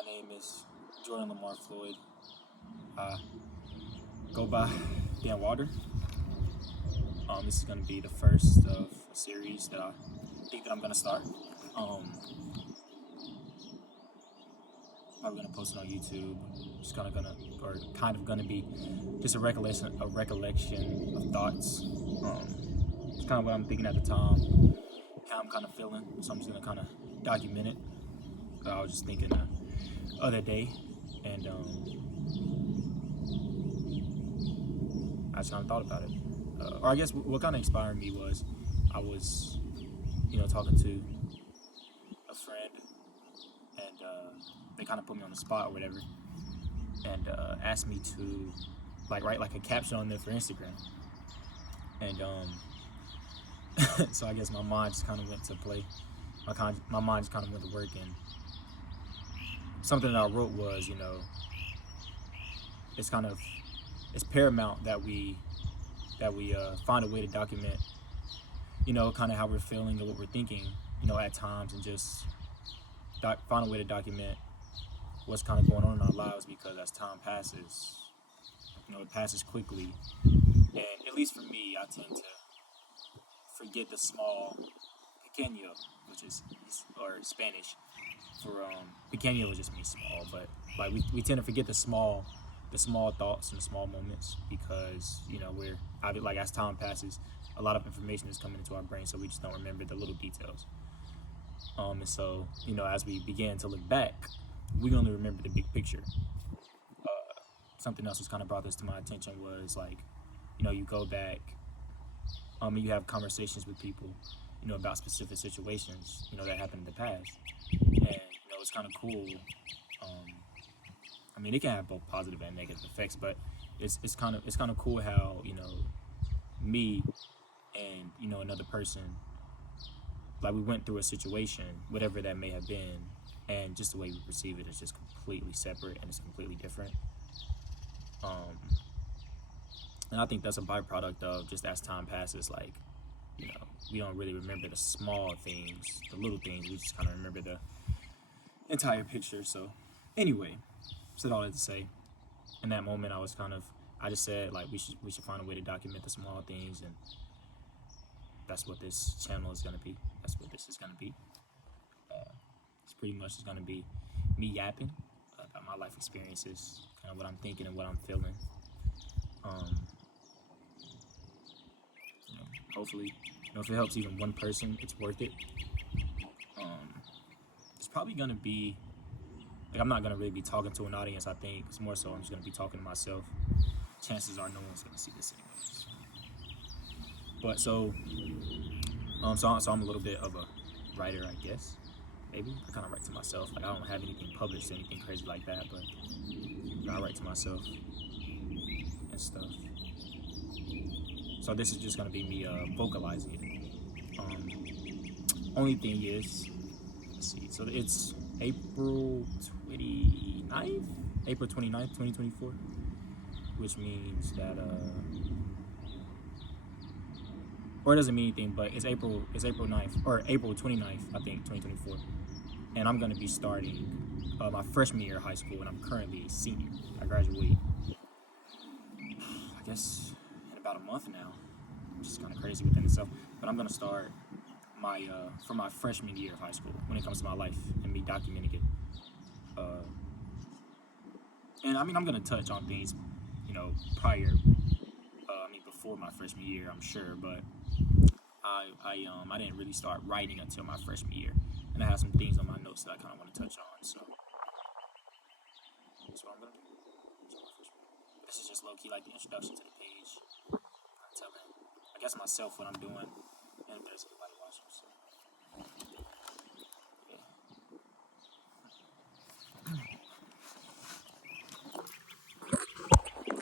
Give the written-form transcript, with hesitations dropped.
My name is Jordan Lamar Floyd. I go by Dan Water. This is going to be the first of a series that I think that I'm going to start. Probably going to post it on YouTube. Just kind of going to be just a recollection of thoughts. It's kind of what I'm thinking at the time, how I'm kind of feeling. So I'm just going to kind of document it. I was just thinking the other day, and I just kind of thought about it. Or I guess what kind of inspired me was I was, talking to a friend, and they kind of put me on the spot or whatever, and asked me to write a caption on there for Instagram, and so I guess my mind just kind of went to play. My mind just kind of went to work, and something that I wrote was, it's paramount that we find a way to document, kind of how we're feeling and what we're thinking, at times, and just find a way to document what's kind of going on in our lives, because as time passes, it passes quickly, and at least for me, I tend to forget the small pequeño, which is, or Spanish for pequeño was just means small, but we tend to forget the small thoughts and the small moments, because we're as time passes, a lot of information is coming into our brain, so we just don't remember the little details. And so as we begin to look back, we only remember the big picture. Something else that's kind of brought this to my attention was you go back, and you have conversations with people, about specific situations, that happened in the past, and it's kind of cool. It can have both positive and negative effects, but it's kind of cool how me and another person, we went through a situation, whatever that may have been, and just the way we perceive it is just completely separate, and it's completely different. And I think that's a byproduct of just as time passes, we don't really remember the small things, the little things. We just kind of remember the entire picture. So anyway, said all that to say, in that moment, I just said we should find a way to document the small things, and that's what this channel is gonna be. That's what this is gonna be. It's pretty much just gonna be me yapping about my life experiences, kind of what I'm thinking and what I'm feeling. Hopefully, if it helps even one person, it's worth it. It's probably gonna be I'm not gonna really be talking to an audience. I think it's more so I'm just gonna be talking to myself. Chances are no one's gonna see this anyways. But so I'm a little bit of a writer, I guess. Maybe I kind of write to myself. I don't have anything published, anything crazy like that, but I write to myself and stuff. So this is just gonna be me vocalizing it. Only thing is, let's see. So it's April 29th, 2024, which means that or it doesn't mean anything, but it's April 9th, or April 29th, I think, 2024, and I'm gonna be starting my freshman year of high school, and I'm currently a senior. I graduate, I guess, in about a month now, which is kind of crazy within itself. But I'm gonna start for my freshman year of high school when it comes to my life and me documenting it. And I'm gonna touch on things, prior, before my freshman year, I'm sure, but I didn't really start writing until my freshman year, and I have some things on my notes that I kind of want to touch on. So that's what I'm gonna do. This is just low key the introduction to the page. I'm telling, I guess myself what I'm doing, and if there's